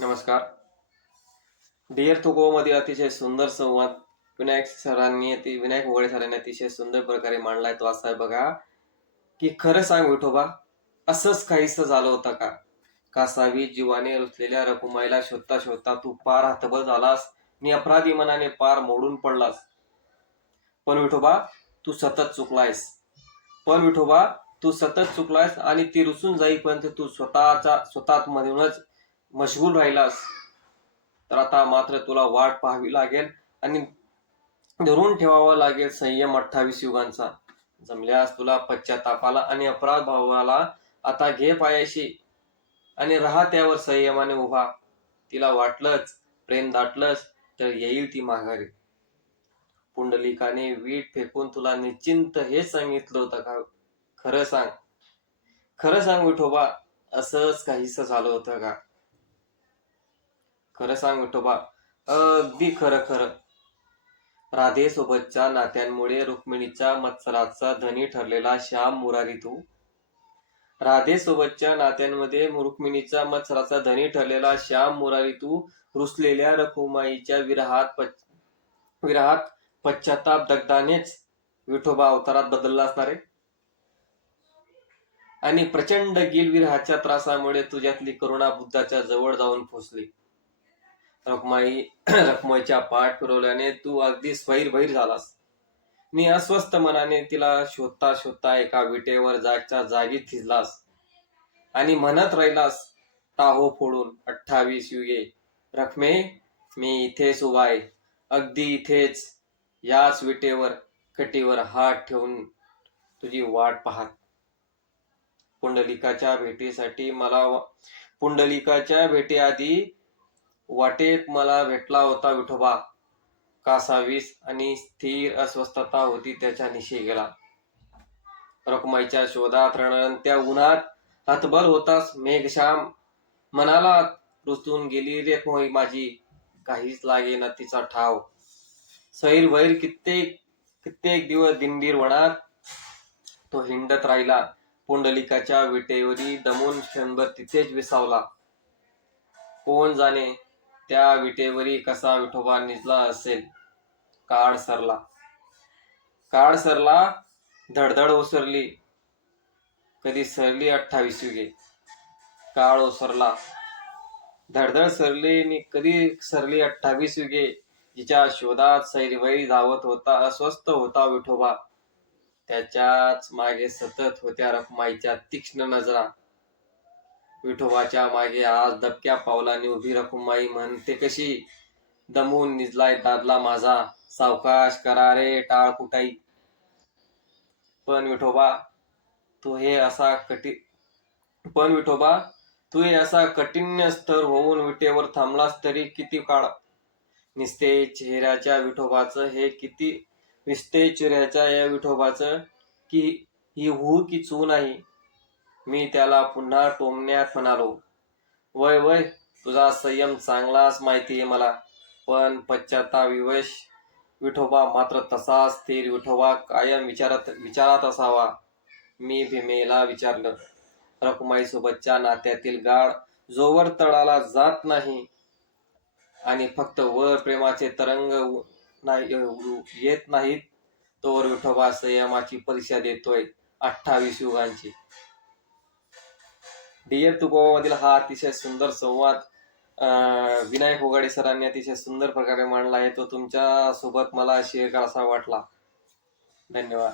नमस्कार. डिअर तुको मध्ये अतिशय सुंदर संवाद विनायक वगळे सरांनी अतिशय सुंदर प्रकारे मांडलाय. तो असा आहे बघा, की खरं सांग विठोबा, असंच काहीसं झालं होतं का? कासावी जीवाने रुसलेल्या रखुमाईला शोधता शोधता तू पार हातबल झालास आणि अपराधी मनाने पार मोडून पडलास. पण विठोबा, तू सतत चुकलायस. पण विठोबा, तू सतत चुकलायस आणि ती रुसून जाईपर्यंत तू स्वतः मधूनच मशगूल राहिलास. तर आता मात्र तुला वाट पाहावी लागेल आणि धरून ठेवावा लागेल संयम 28 युगांचा. जमल्यास तुला पश्चातापाला आणि अपराध भावाला आता घे पायाशी आणि राहा त्यावर संयमाने उभा. तिला वाटलंच, प्रेम दाटलंच तर येईल ती माघारी. पुंडलिकाने वीट फेकून तुला निश्चिंत हेच सांगितलं होतं का? खरं सांग, खरं सांग विठोबा, असंच काहीसं झालं होतं का? खरं सांग विठोबा, अगदी खरं खरं. राधेसोबतच्या नात्यांमुळे रुक्मिणीच्या मत्सराचा धनी ठरलेला श्याम मुरारी तू. राधेसोबतच्या नात्यांमध्ये रुक्मिणीचा मत्सराचा धनी ठरलेला श्याम मुरारी तू रुसलेल्या रखुमाईच्या विरहात पश्चाताप दगडानेच विठोबा अवतारात बदलला असणार आहे. आणि प्रचंड गिल विरहाच्या त्रासामुळे तुझ्यातली करुणा बुद्धाच्या जवळ जाऊन पोचली. रखुमाईच्या पाठ फिरवल्याने तू अगदी स्वैरभैर झालास. मी अस्वस्थ मनाने तिला शोधता शोधता एका विटेवर जागच्या जागी थिजलास आणि म्हणत राहिलास टाहो फोडून 28 युगे, रखमे, मी इथेच उभा आहे, अगदी इथेच, याच विटेवर कटीवर हात ठेवून तुझी वाट पाहत. पुंडलिकाच्या भेटीआधी वाटेत मला भेटला होता विठोबा. कासावीस आणि स्थिर अस्वस्थता होती त्याच्या निशी गेला. रखुमाईच्या शोधात रणरणत्या उन्हात हतबल होतास मेघश्याम. मनाला रुसून गेली रे माझी, काहीच लागेना तिचा ठाव. सैरभैर कित्येक दिवस दिंडीर वनात तो हिंडत राहिला. पुंडलिकाच्या विटेवरी दमून क्षणभर तिथेच विसावला. कोण जाणे त्या विटेवरी कसा विठोबा निजला असेल. काळ सरला, धडधड ओसरली. कधी सरली 28 युगे. काळ ओसरला, धडधड सरली आणि कधी सरली 28 युगे. जिच्या शोधात सैरभैर धावत होता, अस्वस्थ होता विठोबा, त्याच्याच मागे सतत होत्या रखुमाईच्या तीक्ष्ण नजरा. विठोबाच्या मागे आज दबक्या पावलांनी उभी रखुमाई म्हणते कशी, दमून निजलाय दादला माझा, सावकाश करा रे टाळ कुटाई. पण विठोबा, तू हे असा कठीण स्तर होऊन विटेवर थांबलास तरी किती काळ? निस्तेज चेहऱ्याच्या विठोबाचं हे किती निस्तेज चेहऱ्याच्या या विठोबाचं की ही हू की चू नाही. मी त्याला पुन्हा टोमण्यात म्हणालो, वय वय, तुझा संयम चांगलाच माहिती आहे मला, पण पश्चाताविवश विठोबा मात्र तसाच स्थिर विठोबा कायम विचारात असावा. मी भीमेला विचारलं, रखुमाई सोबतच्या नात्यातील गाळ जोवर तळाला जात नाही आणि फक्त वर प्रेमाचे तरंग येत नाहीत तोवर विठोबा संयमाची परीक्षा देतोय 28 युगांची. डिअर तुको मधील हा अतिशय सुंदर संवाद विनायक वगळे सरांनी अतिशय सुंदर प्रकारे मांडला आहे. तो तुमच्या सोबत मला शेअर करावा वाटला. धन्यवाद.